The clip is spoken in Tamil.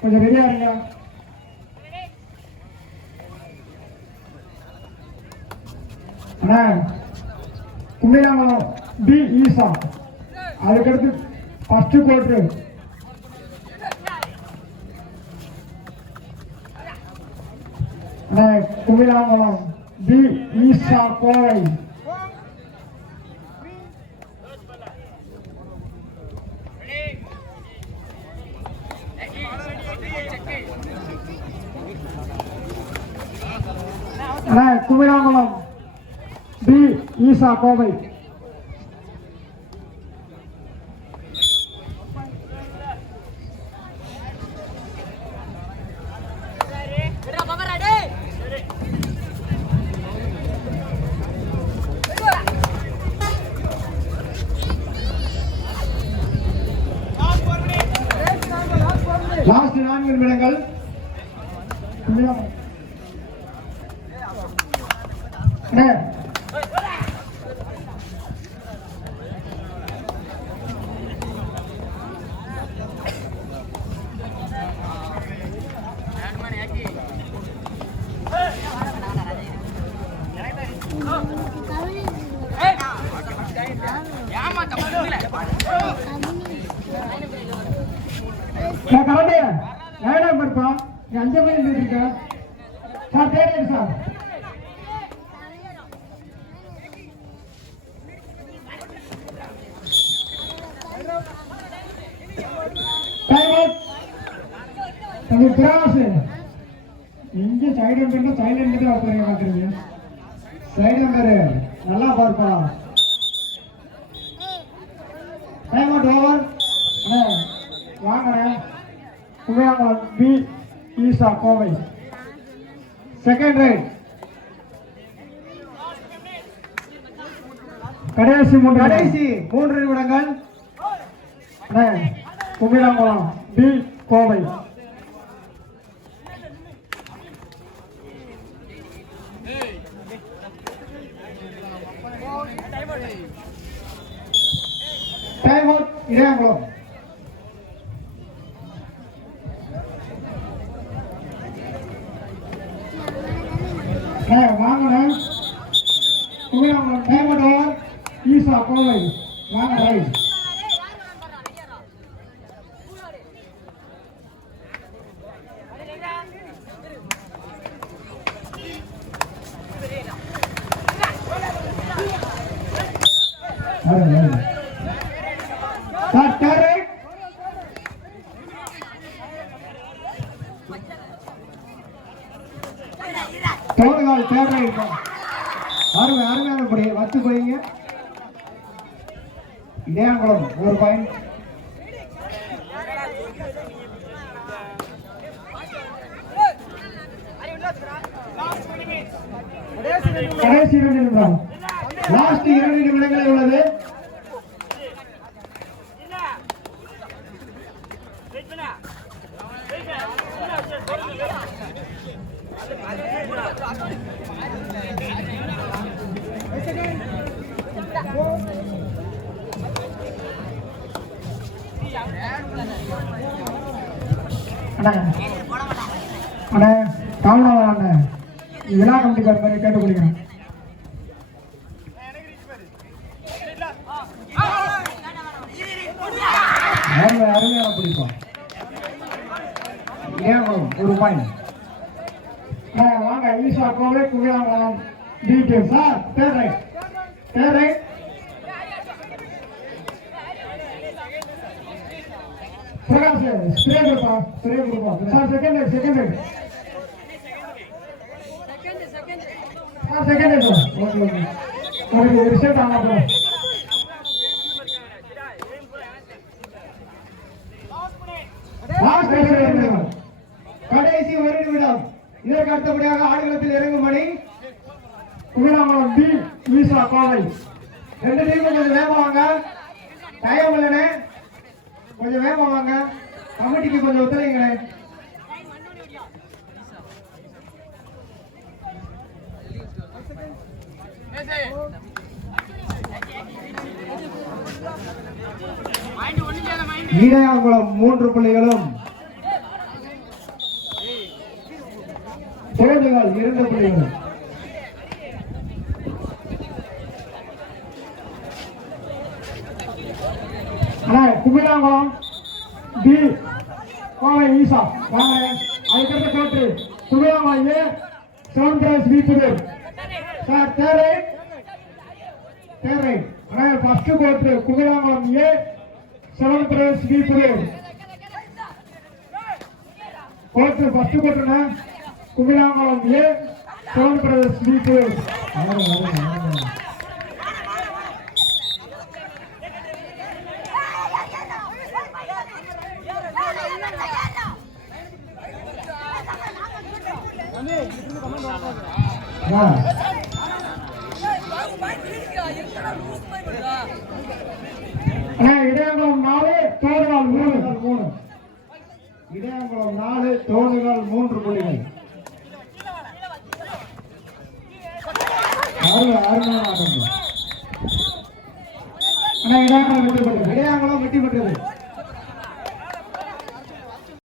கொஞ்சம் ரெடியா இருங்க. அண்ணா கும்மியாங்குளம் பி ஈசா, அதுக்கடுத்து ஃபர்ஸ்ட் குவார்டர். அண்ணா கும்மியாங்குளம் பி ஈசா கோவை. அண்ணா குமிராங்குளம் பி ஈசா கோவை. லாஸ்ட் 4 நிமிடங்கள். அஞ்சு மணி இருக்க சார், தேவை சார். இங்க சைடு நம்பர் சைலண்ட் தான் உட்கார மாட்டீங்க. சைடு நம்பர் நல்லா பார்ப்பா. Time out over. வாங்குறேன் Kumiyankulam B Isha Kovai. Second right. கடைசி 3 நிமிடங்கள். Kumiyankulam B Kovai. Time out Idaiyankulam. வாங்கணும் Kumiyankulam. Time out over Isha Kovai. வாங்க ரைட். தோடுகால் தேவை இருக்கும். அருமையான படி வச்சு போயிங்க. இடையாங்குளம் 1 பாயிண்ட். கடைசி 2 நிமிடம். லாஸ்ட் 2 நிமிடங்கள் உள்ளது. விழா கமிட்டிக்கார மாதிரி கேட்டு குடிக்கணும். அருமையான பிடிப்போம். 1 பாயிண்ட். வாங்க Isha Kovai Kumiyankulam detail sir. Third right. Prakash spray கொடுப்போம் sir. Second right sir. Okay result ஆனா ப்ரோ. கடைசி 1 நிமிடம். இதற்கு அடுத்தபடியாக ஆடுகளத்தில் இறங்கும் மணி குமியாங்குளம் பி ஈசா கோவை. 2 டீமும் கொஞ்சம் வேகமா வாங்க. டைம் இல்லைண்ணே, கொஞ்சம் வேகமா வாங்க. கமிட்டிக்கு கொஞ்சம் ஒத்துழைங்களே. இடையாங்குளம் 3 புள்ளிகளும் தோடுகள் 2 புள்ளிகள். குமிழாங்குளம் டி கோவை ஈசா வாங்க. அதுக்கடுத்த கோட்டு Kumilankulam A seven prize B Puthur sir. தேரை ஃபர்ஸ்ட் கோட்டு Kumilankulam A seven prize B Puthur கோட்டு. ஃபர்ஸ்ட் கோட்டுனா Kumilankulam A seven prize B Puthur. Idaiyankulam 4 தோடுகள் 3. இடையங்குளம் 4 தோடுகள் 3 புள்ளிகள். இடையங்குளம் வெற்றி பெற்றது.